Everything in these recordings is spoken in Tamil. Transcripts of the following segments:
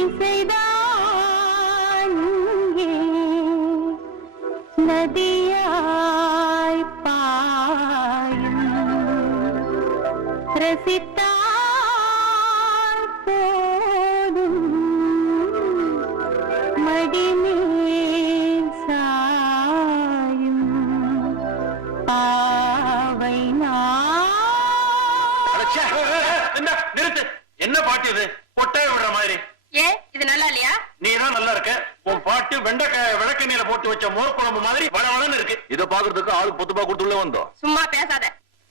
இசைதான் இங்கே நதியாய் பாயும் ரசித்தால் போதும் மடிமேல் சாயும் பாவை நிறுத்து. என்ன பாட்டு இது? பொட்டாய விடுற மாதிரி. ஏன் இது நல்லா இல்லையா? நீதான் நல்லா இருக்க. உன் பாட்டு வெண்டைக்காய விளக்கெண்ணெயில போட்டு வச்ச மோர் குழம்பு மாதிரி வளவளன்னு இருக்கு. இத பாக்குறதுக்கு ஆளு பொத்துப்பா கொடுத்துள்ள வந்தோம். சும்மா பேசாத,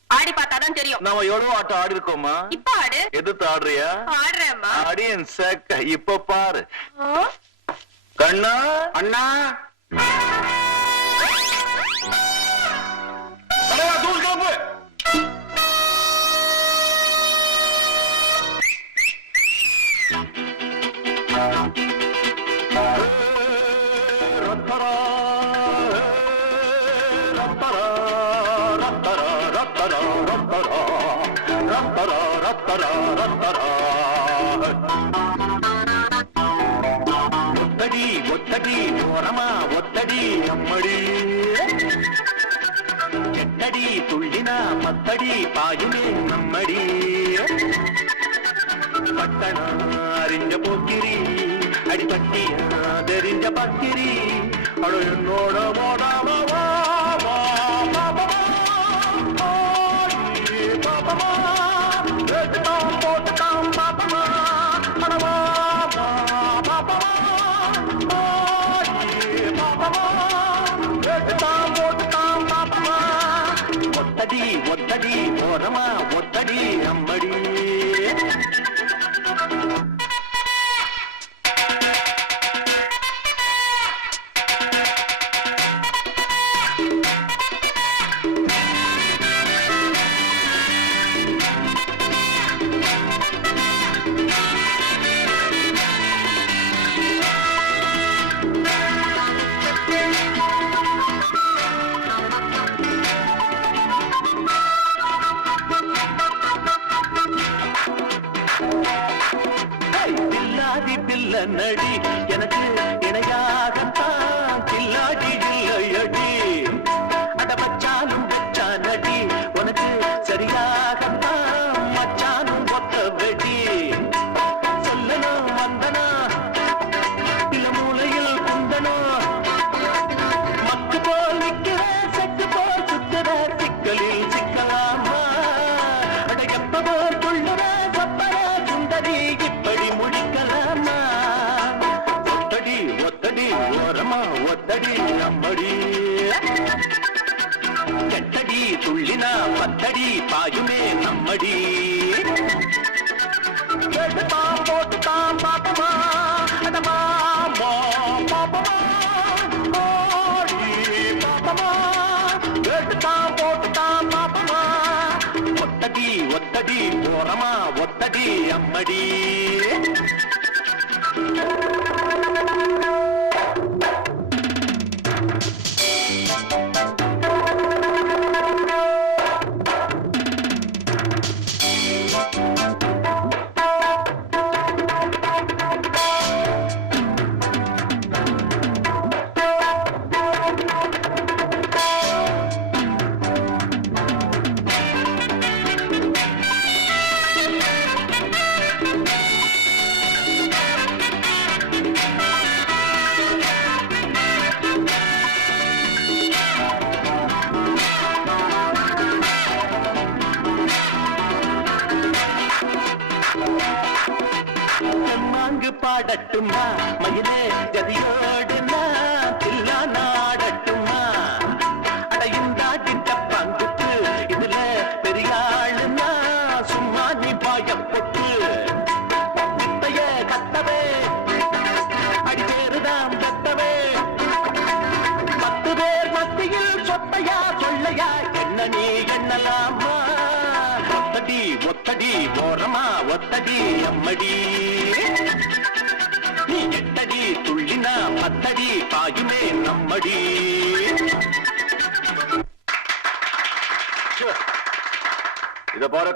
ஆடி பார்த்தாதான் தெரியும். நாம எவ்வளவு ஆட்டம் ஆடி இருக்கோமா? இப்ப ஆடு. எதிர்த்து ஆடுறியா? ஆடுறேம்மா. அடியன் சேக்க இப்ப பாரு. கண்ணா அண்ணா தூள் கிளம்பு. ஒத்தடி ஒத்தடி ஓரமா ஒத்தடி அம்மடி எட்டடி துள்ளினா மத்தடி பாயுமே நம்மடி பட்டணா அறிஞ்ச போக்கிரி அடிப்பட்டி தெரிஞ்ச பக்கிரி அடு என்னோட மோடாமா ஒத்தடி ஒத்தடி ஓரமா ஒத்தடி அம்மடி நடி எனக்கு இணையாகத்தான் கில்லாடி இல்லையடி அட மச்சானும் வச்சா நடி உனக்கு சரியாகத்தான் மச்சானும் ஒத்த வெடி சொல்லணும் வந்தனா இல்ல மூலையில் குந்தனா மக்கு போல் நிக்கிற செக்கு போல் சுத்துற சிக்கலில் சிக்கலாமா அட எப்ப போல் கொள்ளுற சப்பர சுந்தரி இப்படி முடிக்கலாமா ஓரமா ஒத்தடி அம்மடி எட்டடி துள்ளினா பத்தடி பாயுமே நம்மடி போட்டு தான் பாப்பமா ஒத்தடி ஒத்தடி ஓரமா ஒத்தடி அம்மடி பாடட்டுமா மயிலே ஜதியோடு தில்லா நாடட்டுமா அடையுந்தாட்டிட்ட பங்குக்கு இதுல பெரியாளுன்னா சும்மா நீ பாயப்பட்டு வித்தைய கத்தவே அடிபேருதாம் கத்தவே 10 பேர் மத்தியில் சொத்தையா சொல்லையா என்ன நீ எண்ணலாமா ஒத்தடி ஒத்தடி ஓரமா ஒத்தடி அம்மடி நீ எட்டடி துள்ளினா பத்தடி பாயுமே நம்மடி இத பாரு